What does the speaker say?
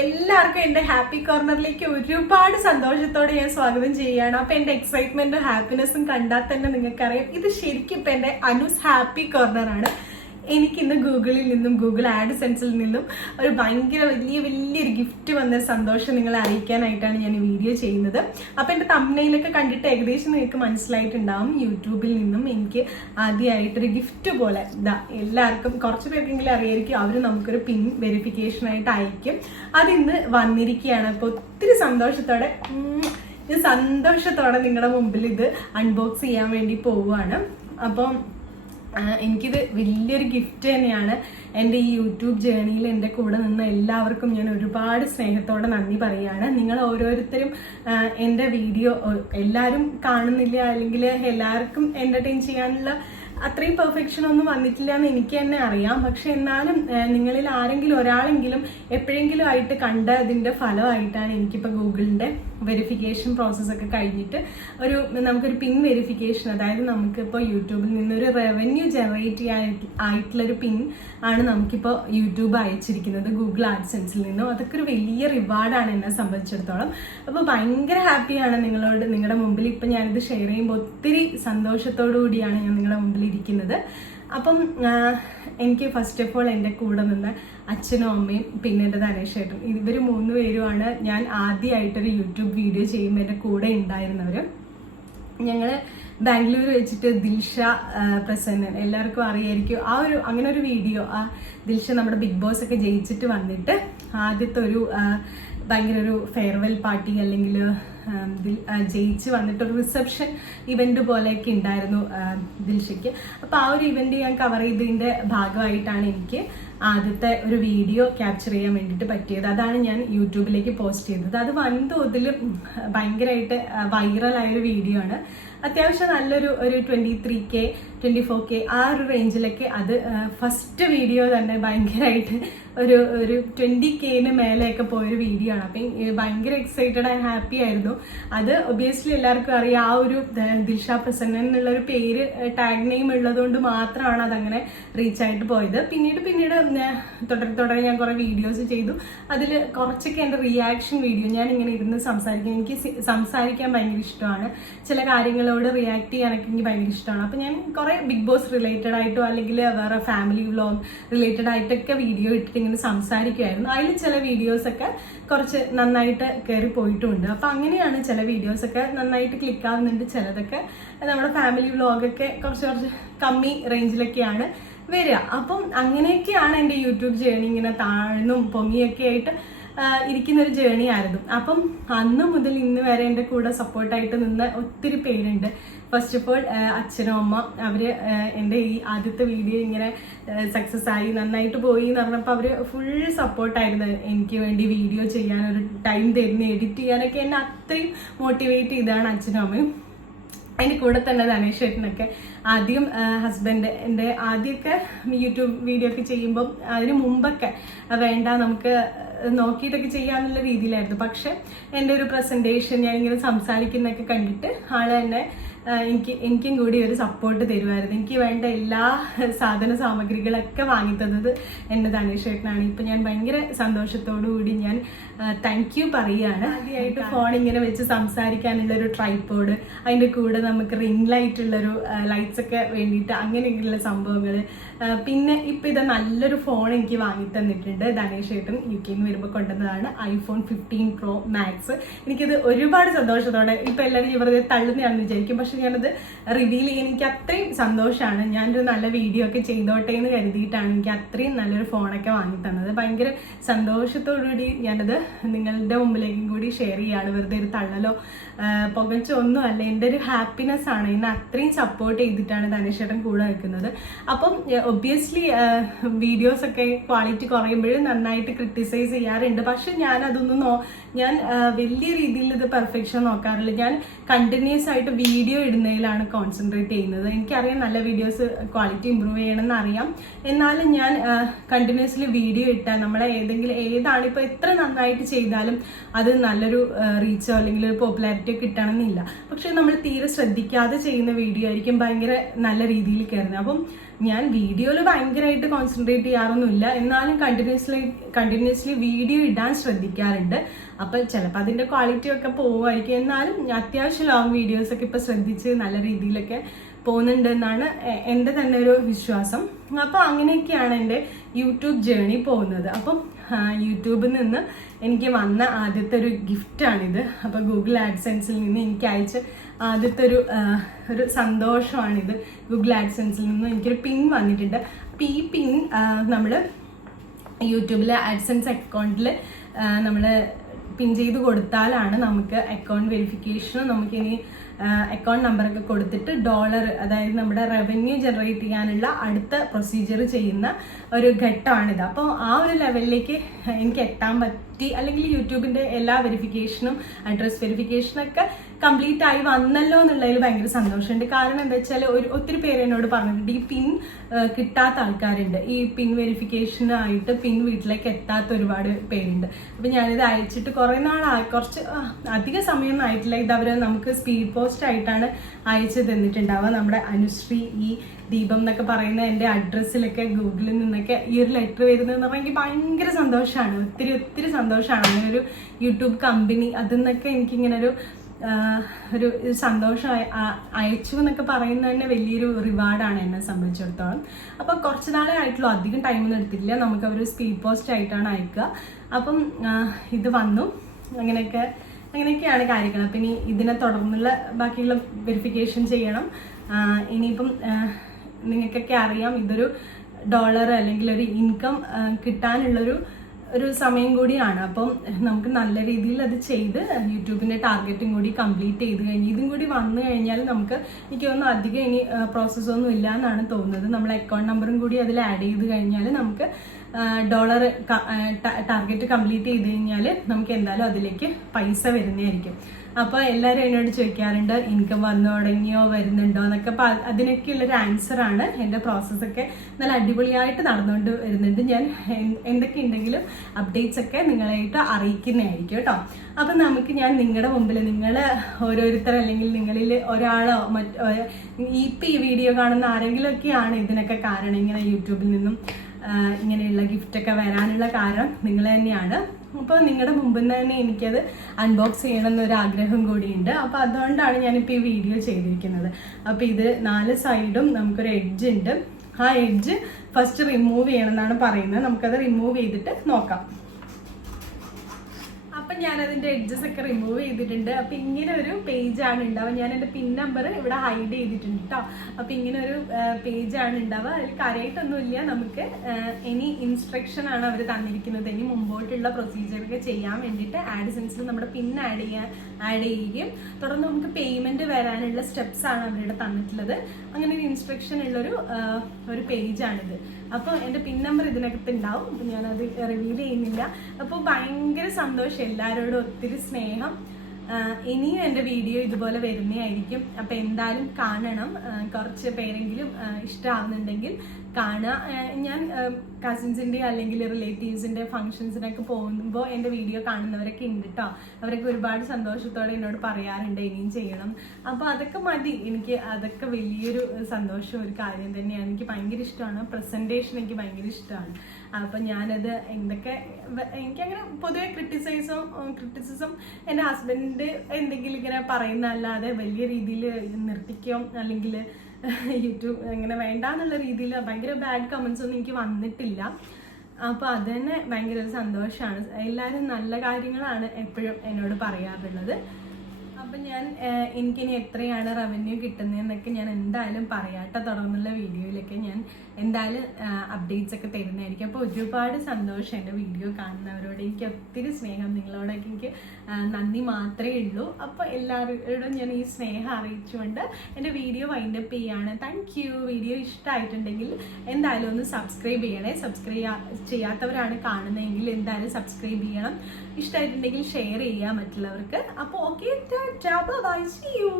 എല്ലാവർക്കും എന്റെ ഹാപ്പി കോർണറിലേക്ക് ഒരുപാട് സന്തോഷത്തോടെ ഞാൻ സ്വാഗതം ചെയ്യുകയാണ്. അപ്പൊ എന്റെ എക്സൈറ്റ്മെന്റും ഹാപ്പിനെസ്സും കണ്ടാൽ തന്നെ നിങ്ങൾക്കറിയാം. ഇത് ശരിക്കും ഇപ്പൊ എന്റെ അനുസ് ഹാപ്പി കോർണർ ആണ് എനിക്ക് ഇന്ന് ഗൂഗിളിൽ നിന്നും ഗൂഗിൾ ആഡ് സെൻസിൽ നിന്നും ഒരു ഭയങ്കര വലിയ വലിയൊരു ഗിഫ്റ്റ് വന്ന സന്തോഷം നിങ്ങളെ അറിയിക്കാനായിട്ടാണ് ഞാൻ ഈ വീഡിയോ ചെയ്യുന്നത്. അപ്പോൾ എന്റെ തമ്മനയിലൊക്കെ കണ്ടിട്ട് ഏകദേശം നിങ്ങൾക്ക് മനസ്സിലായിട്ടുണ്ടാവും. യൂട്യൂബിൽ നിന്നും എനിക്ക് ആദ്യമായിട്ടൊരു ഗിഫ്റ്റ് പോലെ ഇതാ എല്ലാവർക്കും കുറച്ച് പേർക്കെങ്കിലും അറിയായിരിക്കും അവർ നമുക്കൊരു പിൻ വെരിഫിക്കേഷനായിട്ട് അയക്കും. അതിന്ന് വന്നിരിക്കുകയാണ്. അപ്പോൾ ഒത്തിരി സന്തോഷത്തോടെ ഞാൻ സന്തോഷത്തോടെ നിങ്ങളുടെ മുമ്പിൽ ഇത് അൺബോക്സ് ചെയ്യാൻ വേണ്ടി പോവുകയാണ്. അപ്പം എനിക്കിത് വലിയൊരു ഗിഫ്റ്റ് തന്നെയാണ്. എന്റെ ഈ യൂട്യൂബ് ജേണിയിൽ എന്റെ കൂടെ നിന്ന് എല്ലാവർക്കും ഞാൻ ഒരുപാട് സ്നേഹത്തോടെ നന്ദി പറയുകയാണ് നിങ്ങൾ ഓരോരുത്തരും എന്റെ വീഡിയോ എല്ലാവരും കാണുന്നില്ല അല്ലെങ്കിൽ എല്ലാവർക്കും എന്റർടൈൻ ചെയ്യാനുള്ള അത്രയും പെർഫെക്ഷൻ ഒന്നും വന്നിട്ടില്ല എന്ന് എനിക്ക് തന്നെ അറിയാം. പക്ഷെ എന്നാലും നിങ്ങളിൽ ആരെങ്കിലും ഒരാളെങ്കിലും എപ്പോഴെങ്കിലും ആയിട്ട് കണ്ട ഇതിന്റെ ഫലമായിട്ടാണ് എനിക്കിപ്പോൾ ഗൂഗിളിന്റെ വെരിഫിക്കേഷൻ പ്രോസസ്സ് ഒക്കെ കഴിഞ്ഞിട്ട് ഒരു നമുക്കൊരു പിൻ വെരിഫിക്കേഷൻ അതായത് നമുക്കിപ്പോൾ യൂട്യൂബിൽ നിന്നൊരു റവന്യൂ ജനറേറ്റ് ചെയ്യാൻ ആയിട്ടുള്ളൊരു പിൻ ആണ് നമുക്കിപ്പോൾ യൂട്യൂബ് അയച്ചിരിക്കുന്നത് ഗൂഗിൾ ആഡ്സെൻസിൽ നിന്നും. അതൊക്കെ ഒരു വലിയ റിവാർഡാണ് എന്നെ സംബന്ധിച്ചിടത്തോളം. അപ്പോൾ ഭയങ്കര ഹാപ്പിയാണ് നിങ്ങളോട് നിങ്ങളുടെ മുമ്പിൽ ഇപ്പം ഞാനിത് ഷെയർ ചെയ്യുമ്പോൾ ഒത്തിരി സന്തോഷത്തോടു കൂടിയാണ് ഞാൻ നിങ്ങളുടെ മുമ്പിൽ ഇരിക്കുന്നത്. അപ്പം എനിക്ക് ഫസ്റ്റ് ഓഫ് ഓൾ എന്റെ കൂടെ നിന്ന് അച്ഛനും അമ്മയും പിന്നെ എന്റെ ധനേഷേട്ടും ഇവർ മൂന്ന് പേരുമാണ് ഞാൻ ആദ്യമായിട്ടൊരു യൂട്യൂബ് വീഡിയോ ചെയ്യുമ്പോൾ എന്റെ കൂടെ ഉണ്ടായിരുന്നവർ ഞങ്ങൾ ബാംഗ്ലൂർ വെച്ചിട്ട് ദിൽഷ പ്രസന്നൻ എല്ലാവർക്കും അറിയായിരിക്കും. ആ ഒരു അങ്ങനെ ഒരു വീഡിയോ ആ ദിൽഷ നമ്മുടെ ബിഗ് ബോസ് ഒക്കെ ജയിച്ചിട്ട് വന്നിട്ട് ആദ്യത്തെ ഒരു ഭയങ്കര ഒരു ഫെയർവെൽ പാർട്ടി അല്ലെങ്കിൽ ജയിച്ച് വന്നിട്ട് ഒരു റിസപ്ഷൻ ഇവന്റ് പോലെയൊക്കെ ഉണ്ടായിരുന്നു ദിൽഷയ്ക്ക്. അപ്പോൾ ആ ഒരു ഇവന്റ് ഞാൻ കവർ ചെയ്തതിന്റെ ഭാഗമായിട്ടാണ് എനിക്ക് ആദ്യത്തെ ഒരു വീഡിയോ ക്യാപ്ചർ ചെയ്യാൻ വേണ്ടിയിട്ട് പറ്റിയത്. അതാണ് ഞാൻ യൂട്യൂബിലേക്ക് പോസ്റ്റ് ചെയ്തത്. അത് വൻതോതിൽ ഭയങ്കരമായിട്ട് വൈറലായ ഒരു വീഡിയോ ആണ്. അത്യാവശ്യം നല്ലൊരു ഒരു twenty three K twenty four K ആ ഒരു റേഞ്ചിലൊക്കെ അത് ഫസ്റ്റ് വീഡിയോ തന്നെ ഭയങ്കരമായിട്ട് ഒരു ഒരു ട്വന്റി കെന് മേലെയൊക്കെ പോയൊരു വീഡിയോ ആണ്. അപ്പം ഭയങ്കര എക്സൈറ്റഡ് ആൻഡ് ഹാപ്പി ആയിരുന്നു. അത് ഒബിയസ്ലി എല്ലാവർക്കും അറിയാം. ആ ഒരു ദിൽഷ പ്രസന്നൻ എന്നുള്ള ഒരു പേര് ടാഗ് നെയിം ഉള്ളതുകൊണ്ട് മാത്രമാണ് അതങ്ങനെ റീച്ച് ആയിട്ട് പോയത്. പിന്നീട് പിന്നീട് തുടരെ തുടരെ ഞാൻ കുറേ വീഡിയോസ് ചെയ്തു. അതിൽ കുറച്ചൊക്കെ എന്റെ റിയാക്ഷൻ വീഡിയോ ഞാൻ ഇങ്ങനെ ഇരുന്ന് സംസാരിക്കാൻ എനിക്ക് സംസാരിക്കാൻ ഭയങ്കര ഇഷ്ടമാണ്. ചില കാര്യങ്ങളോട് റിയാക്ട് ചെയ്യാനൊക്കെ എനിക്ക് ഭയങ്കര ഇഷ്ടമാണ്. അപ്പം ഞാൻ കുറേ ബിഗ് ബോസ് റിലേറ്റഡ് ആയിട്ടോ അല്ലെങ്കിൽ വേറെ ഫാമിലി വ്ലോഗ് റിലേറ്റഡ് ആയിട്ടൊക്കെ വീഡിയോ ഇട്ടിട്ട് ഇങ്ങനെ സംസാരിക്കുമായിരുന്നു അതിൽ ചില വീഡിയോസൊക്കെ കുറച്ച് നന്നായിട്ട് കയറി പോയിട്ടുണ്ട്. അപ്പം അങ്ങനെയാണ് ചില വീഡിയോസൊക്കെ നന്നായിട്ട് ക്ലിക്ക് ആവുന്നുണ്ട്. ചിലതൊക്കെ നമ്മുടെ ഫാമിലി വ്ലോഗൊക്കെ കുറച്ച് കുറച്ച് കമ്മി റേഞ്ചിലൊക്കെയാണ് വരിക. അപ്പം അങ്ങനെയൊക്കെയാണ് എന്റെ യൂട്യൂബ് ജേണി ഇങ്ങനെ താഴ്ന്നും പൊങ്ങിയൊക്കെ ആയിട്ട് ഇരിക്കുന്ന ഒരു ജേണി ആയിരുന്നു. അപ്പം അന്ന് മുതൽ ഇന്ന് വരെ എന്റെ കൂടെ സപ്പോർട്ടായിട്ട് നിന്ന ഒത്തിരി പേരുണ്ട്. ഫസ്റ്റ് ഓഫ് ഓൾ അച്ഛനും അമ്മ അവർ എന്റെ ഈ ആദ്യത്തെ വീഡിയോ ഇങ്ങനെ സക്സസ് ആയി നന്നായിട്ട് പോയി എന്ന് പറഞ്ഞപ്പോൾ അവർ ഫുൾ സപ്പോർട്ടായിരുന്നു എനിക്ക് വേണ്ടി വീഡിയോ ചെയ്യാൻ ഒരു ടൈം തരുന്ന എഡിറ്റ് ചെയ്യാനൊക്കെ എന്നെ അത്രയും മോട്ടിവേറ്റ് ചെയ്താണ് അച്ഛനും അമ്മയും. അതിന്റെ കൂടെ തന്നെ ധനേഷ് ചേട്ടനൊക്കെ ആദ്യം ഹസ്ബൻഡ് എന്റെ ആദ്യമൊക്കെ യൂട്യൂബ് വീഡിയോ ഒക്കെ ചെയ്യുമ്പം അതിന് മുമ്പൊക്കെ വേണ്ട നമുക്ക് നോക്കിയിട്ടൊക്കെ ചെയ്യാന്നുള്ള രീതിയിലായിരുന്നു. പക്ഷെ എന്റെ ഒരു പ്രസന്റേഷൻ ഞാൻ ഇങ്ങനെ സംസാരിക്കുന്നതൊക്കെ കണ്ടിട്ട് ആൾ തന്നെ എനിക്ക് എനിക്കും കൂടി ഒരു സപ്പോർട്ട് തരുമായിരുന്നു എനിക്ക് വേണ്ട എല്ലാ സാധന സാമഗ്രികളൊക്കെ വാങ്ങി തന്നത് എന്റെ ധനേഷ് ചേട്ടനാണ് ഇപ്പം ഞാൻ ഭയങ്കര സന്തോഷത്തോടു കൂടി ഞാൻ താങ്ക് യു പറയുകയാണ് ആദ്യമായിട്ട് ഫോൺ ഇങ്ങനെ വെച്ച് സംസാരിക്കാനുള്ള ഒരു ട്രൈപ്പോഡ് അതിന്റെ കൂടെ നമുക്ക് റിംഗ് ലൈറ്റ് ഉള്ളൊരു ലൈറ്റ്സ് ഒക്കെ വേണ്ടിയിട്ട് അങ്ങനെയൊക്കെയുള്ള സംഭവങ്ങൾ പിന്നെ ഇപ്പം ഇത് നല്ലൊരു ഫോൺ എനിക്ക് വാങ്ങി തന്നിട്ടുണ്ട് ധനേഷ് ഏട്ടൻ യു കെയിൽ നിന്ന് വരുമ്പോൾ കൊണ്ടുവന്നതാണ് ഐഫോൺ ഫിഫ്റ്റീൻ പ്രോ മാക്സ് എനിക്കിത് ഒരുപാട് സന്തോഷത്തോടെ ഇപ്പം എല്ലാവരും ഇവരുടെ തള്ളുന്നതാണെന്ന് വിചാരിക്കും. പക്ഷെ ഞാനത് റിവീൽ ചെയ്യാൻ എനിക്ക് അത്രയും സന്തോഷമാണ് ഞാനൊരു നല്ല വീഡിയോ ഒക്കെ ചെയ്തോട്ടെ എന്ന് കരുതിയിട്ടാണ് എനിക്ക് അത്രയും നല്ലൊരു ഫോണൊക്കെ വാങ്ങി തന്നത് ഭയങ്കര സന്തോഷത്തോടുകൂടി ഞാനത് നിങ്ങളുടെ മുമ്പിലേക്കും കൂടി ഷെയർ ചെയ്യാണ്. വെറുതെ ഒരു തള്ളലോ പുകച്ചോ ഒന്നും അല്ല. എന്റെ ഒരു ഹാപ്പിനെസ് ആണ്. എന്നെ അത്രയും സപ്പോർട്ട് ചെയ്തിട്ടാണ് ധനേഷേട്ടൻ കൂടെ നിൽക്കുന്നത്. അപ്പം ഒബ്വിയസ്ലി വീഡിയോസ് ഒക്കെ ക്വാളിറ്റി കുറയുമ്പോഴും നന്നായിട്ട് ക്രിട്ടിസൈസ് ചെയ്യാറുണ്ട്. പക്ഷെ ഞാൻ അതൊന്നും നോ ഞാൻ വലിയ രീതിയിൽ ഇത് പെർഫെക്ഷൻ നോക്കാറില്ല. ഞാൻ കണ്ടിന്യൂസ് ആയിട്ട് വീഡിയോ ഇടുന്നതിലാണ് കോൺസെൻട്രേറ്റ് ചെയ്യുന്നത്. എനിക്കറിയാം നല്ല വീഡിയോസ് ക്വാളിറ്റി ഇമ്പ്രൂവ് ചെയ്യണമെന്ന് അറിയാം എന്നാലും ഞാൻ കണ്ടിന്യൂസ്ലി വീഡിയോ ഇട്ടാൽ നമ്മളെ ഏതെങ്കിലും ഏതാണ് ഇപ്പോൾ എത്ര നന്നായിട്ട് ചെയ്താലും അത് നല്ലൊരു റീച്ചോ അല്ലെങ്കിൽ ഒരു പോപ്പുലാരിറ്റി ഒക്കെ കിട്ടണമെന്നില്ല. പക്ഷെ നമ്മൾ തീരെ ശ്രദ്ധിക്കാതെ ചെയ്യുന്ന വീഡിയോ ആയിരിക്കും ഭയങ്കര നല്ല രീതിയിൽ കയറുന്നത്. അപ്പം ഞാൻ വീഡിയോയിൽ ഭയങ്കരമായിട്ട് കോൺസെൻട്രേറ്റ് ചെയ്യാറൊന്നുമില്ല. എന്നാലും കണ്ടിന്യൂസ്ലി കണ്ടിന്യൂസ്ലി വീഡിയോ ഇടാൻ ശ്രദ്ധിക്കാറുണ്ട്. അപ്പോൾ ചിലപ്പോൾ അതിന്റെ ക്വാളിറ്റി ഒക്കെ പോവുമായിരിക്കും. എന്നാലും അത്യാവശ്യം ലോങ് വീഡിയോസ് ഒക്കെ ഇപ്പോൾ ശ്രദ്ധിച്ച് നല്ല രീതിയിലൊക്കെ പോകുന്നുണ്ട് എന്നാണ് എന്റെ തന്നെ ഒരു വിശ്വാസം. അപ്പോൾ അങ്ങനെയൊക്കെയാണ് എന്റെ യൂട്യൂബ് ജേണി പോകുന്നത്. അപ്പം യൂട്യൂബിൽ നിന്ന് എനിക്ക് വന്ന ആദ്യത്തെ ഒരു ഗിഫ്റ്റാണിത് അപ്പോൾ ഗൂഗിൾ ആഡ്സെൻസിൽ നിന്ന് എനിക്ക് അയച്ച ആദ്യത്തെ ഒരു ഒരു സന്തോഷമാണിത്. ഗൂഗിൾ ആഡ്സെൻസിൽ നിന്ന് എനിക്കൊരു പിൻ വന്നിട്ടുണ്ട്. അപ്പോൾ ഈ പിൻ നമ്മൾ യൂട്യൂബിലെ ആഡ്സെൻസ് അക്കൗണ്ടിൽ നമ്മൾ പിൻ ചെയ്ത് കൊടുത്താലാണ് നമുക്ക് അക്കൗണ്ട് വെരിഫിക്കേഷനും നമുക്കിനി അക്കൗണ്ട് നമ്പറൊക്കെ കൊടുത്തിട്ട് ഡോളർ അതായത് നമ്മുടെ റവന്യൂ ജനറേറ്റ് ചെയ്യാനുള്ള അടുത്ത പ്രൊസീജിയർ ചെയ്യുന്ന ഒരു ഘട്ടമാണിത്. അപ്പോൾ ആ ഒരു ലെവലിലേക്ക് എനിക്ക് എത്താൻ പറ്റി അല്ലെങ്കിൽ യൂട്യൂബിന്റെ എല്ലാ വെരിഫിക്കേഷനും അഡ്രസ് വെരിഫിക്കേഷനൊക്കെ കംപ്ലീറ്റ് ആയി വന്നല്ലോ എന്നുള്ളതിൽ ഭയങ്കര സന്തോഷമുണ്ട്. കാരണം എന്താ വെച്ചാൽ ഒരു ഒത്തിരി പേര് എന്നോട് പറഞ്ഞിട്ടുണ്ട് ഈ പിൻ കിട്ടാത്ത ആൾക്കാരുണ്ട്. ഈ പിൻ വെരിഫിക്കേഷനായിട്ട് പിൻ വീട്ടിലേക്ക് എത്താത്ത ഒരുപാട് പേരുണ്ട്. അപ്പം ഞാനിത് അയച്ചിട്ട് കുറേ നാളായി. കുറച്ച് അധിക സമയമൊന്നും ആയിട്ടില്ല. ഇത് അവർ നമുക്ക് സ്പീഡ് പോസ്റ്റ് ആയിട്ടാണ് അയച്ചു തന്നിട്ടുണ്ടാവുക. നമ്മുടെ അനുശ്രീ ഈ ദീപം എന്നൊക്കെ പറയുന്ന എന്റെ അഡ്രസ്സിലൊക്കെ ഗൂഗിളിൽ നിന്നൊക്കെ ഈ ഒരു ലെറ്റർ വരുന്നതെന്ന് പറഞ്ഞാൽ എനിക്ക് ഭയങ്കര സന്തോഷമാണ്. ഒത്തിരി ഒത്തിരി സന്തോഷമാണ്. അങ്ങനെ ഒരു യൂട്യൂബ് കമ്പനി അതിൽ നിന്നൊക്കെ എനിക്കിങ്ങനെ ഒരു ആഹ് ഒരു സന്തോഷം അയച്ചു എന്നൊക്കെ പറയുന്നത് തന്നെ വലിയൊരു റിവാർഡാണ് എന്നെ സംബന്ധിച്ചിടത്തോളം. അപ്പോൾ കുറച്ച് നാളെ ആയിട്ടുള്ളൂ. അധികം ടൈമൊന്നും എടുത്തില്ല നമുക്ക് അവർ സ്പീഡ് പോസ്റ്റ് ആയിട്ടാണ് അയക്കുക. അപ്പം ഇത് വന്നു. അങ്ങനെയൊക്കെ അങ്ങനെയൊക്കെയാണ് കാര്യങ്ങൾ. അപ്പം ഇനി ഇതിനെ തുടർന്നുള്ള ബാക്കിയുള്ള വെരിഫിക്കേഷൻ ചെയ്യണം. ഇനിയിപ്പം നിങ്ങൾക്കൊക്കെ അറിയാം. ഇതൊരു ഡോളർ അല്ലെങ്കിൽ ഒരു ഇൻകം കിട്ടാനുള്ളൊരു ഒരു സമയം കൂടിയാണ്. അപ്പം നമുക്ക് നല്ല രീതിയിൽ അത് ചെയ്ത് യൂട്യൂബിന്റെ ടാർഗറ്റും കൂടി കംപ്ലീറ്റ് ചെയ്ത് കഴിഞ്ഞ് ഇതും കൂടി വന്നു കഴിഞ്ഞാൽ നമുക്ക് എനിക്ക് തോന്നുന്നു അധികം ഇനി പ്രോസസ്സൊന്നും ഇല്ല എന്നാണ് തോന്നുന്നത്. നമ്മൾ അക്കൗണ്ട് നമ്പറും കൂടി അതിൽ ആഡ് ചെയ്ത് കഴിഞ്ഞാൽ നമുക്ക് ഡോളർ ടാർഗറ്റ് കംപ്ലീറ്റ് ചെയ്ത് കഴിഞ്ഞാൽ നമുക്ക് എന്തായാലും അതിലേക്ക് പൈസ വരുന്നതായിരിക്കും. അപ്പോൾ എല്ലാവരും എന്നോട് ചോദിക്കാറുണ്ട് ഇൻകം വന്നു തുടങ്ങിയോ? വരുന്നുണ്ടോ? എന്നൊക്കെ അപ്പോൾ അതിനൊക്കെയുള്ളൊരു ആൻസറാണ് എന്റെ പ്രോസസ്സൊക്കെ നല്ല അടിപൊളിയായിട്ട് നടന്നുകൊണ്ട് വരുന്നുണ്ട്. ഞാൻ എന്തൊക്കെ ഉണ്ടെങ്കിലും അപ്ഡേറ്റ്സ് ഒക്കെ നിങ്ങളായിട്ട് അറിയിക്കുന്നതായിരിക്കും കേട്ടോ. അപ്പം നമുക്ക് ഞാൻ നിങ്ങളുടെ മുമ്പിൽ നിങ്ങൾ ഓരോരുത്തർ അല്ലെങ്കിൽ നിങ്ങളിൽ ഒരാളോ മറ്റോ ഇപ്പം ഈ വീഡിയോ കാണുന്ന ആരെങ്കിലുമൊക്കെയാണ് ഇതിനൊക്കെ കാരണം ഇങ്ങനെ യൂട്യൂബിൽ നിന്നും ഇങ്ങനെയുള്ള ഗിഫ്റ്റൊക്കെ വരാനുള്ള കാരണം നിങ്ങൾ തന്നെയാണ്. അപ്പോൾ നിങ്ങളുടെ മുമ്പിൽ നിന്ന് തന്നെ എനിക്കത് അൺബോക്സ് ചെയ്യണം എന്നൊരു ആഗ്രഹം കൂടിയുണ്ട്. അപ്പോൾ അതുകൊണ്ടാണ് ഞാനിപ്പോൾ ഈ വീഡിയോ ചെയ്തിരിക്കുന്നത്. അപ്പോൾ ഇത് നാല് സൈഡും നമുക്കൊരു എഡ്ജ് ഉണ്ട്. ആ എഡ്ജ് ഫസ്റ്റ് റിമൂവ് ചെയ്യണം എന്നാണ് പറയുന്നത്. നമുക്കത് റിമൂവ് ചെയ്തിട്ട് നോക്കാം. ഞാൻ അതിന്റെ എഡ്ജസ് ഒക്കെ റിമൂവ് ചെയ്തിട്ടുണ്ട്. അപ്പൊ ഇങ്ങനെ ഒരു പേജ് ആണ് ഉണ്ടാവുക. ഞാൻ എന്റെ പിൻ നമ്പർ ഇവിടെ ഹൈഡ് ചെയ്തിട്ടുണ്ട് കേട്ടോ അപ്പൊ ഇങ്ങനെ ഒരു പേജ് ആണ് ഉണ്ടാവുക. അതിൽ കാര്യമായിട്ടൊന്നുമില്ല നമുക്ക് ഇനി ഇൻസ്ട്രക്ഷൻ ആണ് അവർ തന്നിരിക്കുന്നത്. ഇനി മുമ്പോട്ടുള്ള പ്രൊസീജിയർ ഒക്കെ ചെയ്യാൻ വേണ്ടിയിട്ട് ആഡ് സെൻസിൽ നമ്മുടെ പിൻ ആഡ് ചെയ്യാൻ ആഡ് ചെയ്യുകയും തുടർന്ന് നമുക്ക് പേയ്മെന്റ് വരാനുള്ള സ്റ്റെപ്സ് ആണ് അവരുടെ തന്നിട്ടുള്ളത്. അങ്ങനെ ഒരു ഇൻസ്ട്രക്ഷൻ ഉള്ളൊരു ഒരു പേജാണിത് അപ്പോൾ എന്റെ പിൻ നമ്പർ ഇതിനകത്ത് ഉണ്ടാവും. ഞാനത് റിവീൽ ചെയ്യുന്നില്ല. അപ്പോൾ ഭയങ്കര സന്തോഷം. എല്ലാവരോടും ഒത്തിരി സ്നേഹം. ഇനിയും എന്റെ വീഡിയോ ഇതുപോലെ വരുന്നതായിരിക്കും. അപ്പം എന്തായാലും കാണണം. കുറച്ച് പേരെങ്കിലും ഇഷ്ടമാകുന്നുണ്ടെങ്കിൽ കാണുക. ഞാൻ കസിൻസിന്റെ അല്ലെങ്കിൽ റിലേറ്റീവ്സിന്റെ ഫങ്ഷൻസിനൊക്കെ പോകുമ്പോൾ എന്റെ വീഡിയോ കാണുന്നവരൊക്കെ ഉണ്ട് കേട്ടോ അവരൊക്കെ ഒരുപാട് സന്തോഷത്തോടെ എന്നോട് പറയാറുണ്ട് ഇനിയും ചെയ്യണം. അപ്പോൾ അതൊക്കെ മതി. എനിക്ക് അതൊക്കെ വലിയൊരു സന്തോഷം ഒരു കാര്യം തന്നെയാണ്. എനിക്ക് ഭയങ്കര ഇഷ്ടമാണ്. പ്രസന്റേഷൻ എനിക്ക് ഭയങ്കര ഇഷ്ടമാണ്. അപ്പം ഞാനത് എന്തൊക്കെ എനിക്കങ്ങനെ പൊതുവെ ക്രിട്ടിസൈസും ക്രിറ്റിസിസം എന്റെ ഹസ്ബൻഡ് എന്തെങ്കിലും ഇങ്ങനെ പറയുന്ന അല്ലാതെ വലിയ രീതിയിൽ നിർത്തിക്കോ അല്ലെങ്കിൽ യൂട്യൂബ് അങ്ങനെ വേണ്ട എന്നുള്ള രീതിയിൽ ഭയങ്കര ബാഡ് കമൻസ് ഒന്നും എനിക്ക് വന്നിട്ടില്ല. അപ്പോൾ അത് തന്നെ ഭയങ്കര ഒരു സന്തോഷമാണ് എല്ലാവരും നല്ല കാര്യങ്ങളാണ് എപ്പോഴും എന്നോട് പറയാറുള്ളത്. അപ്പം ഞാൻ എനിക്ക് എനിക്കിനി എത്രയാണ് റവന്യൂ കിട്ടുന്നതെന്നൊക്കെ ഞാൻ എന്തായാലും പറയാട്ട തുടർന്നുള്ള വീഡിയോയിലൊക്കെ ഞാൻ എന്തായാലും അപ്ഡേറ്റ്സ് ഒക്കെ തരുന്നതായിരിക്കും. അപ്പോൾ ഒരുപാട് സന്തോഷം എന്റെ വീഡിയോ കാണുന്നവരോട്. എനിക്ക് ഒത്തിരി സ്നേഹം നിങ്ങളോടൊക്കെ എനിക്ക് നന്ദി മാത്രമേ ഉള്ളൂ. അപ്പോൾ എല്ലാവരോടും ഞാൻ ഈ സ്നേഹം അറിയിച്ചുകൊണ്ട് എന്റെ വീഡിയോ വൈൻഡപ്പ് ചെയ്യാണ്. താങ്ക് യു വീഡിയോ ഇഷ്ടമായിട്ടുണ്ടെങ്കിൽ എന്തായാലും ഒന്ന് സബ്സ്ക്രൈബ് ചെയ്യണേ. സബ്സ്ക്രൈബ് ചെയ്യാത്തവരാണ് കാണുന്നതെങ്കിൽ എന്തായാലും സബ്സ്ക്രൈബ് ചെയ്യണം. ഇഷ്ടമായിട്ടുണ്ടെങ്കിൽ ഷെയർ ചെയ്യാം മറ്റുള്ളവർക്ക് അപ്പോൾ ഓക്കെ ബൈ സി യു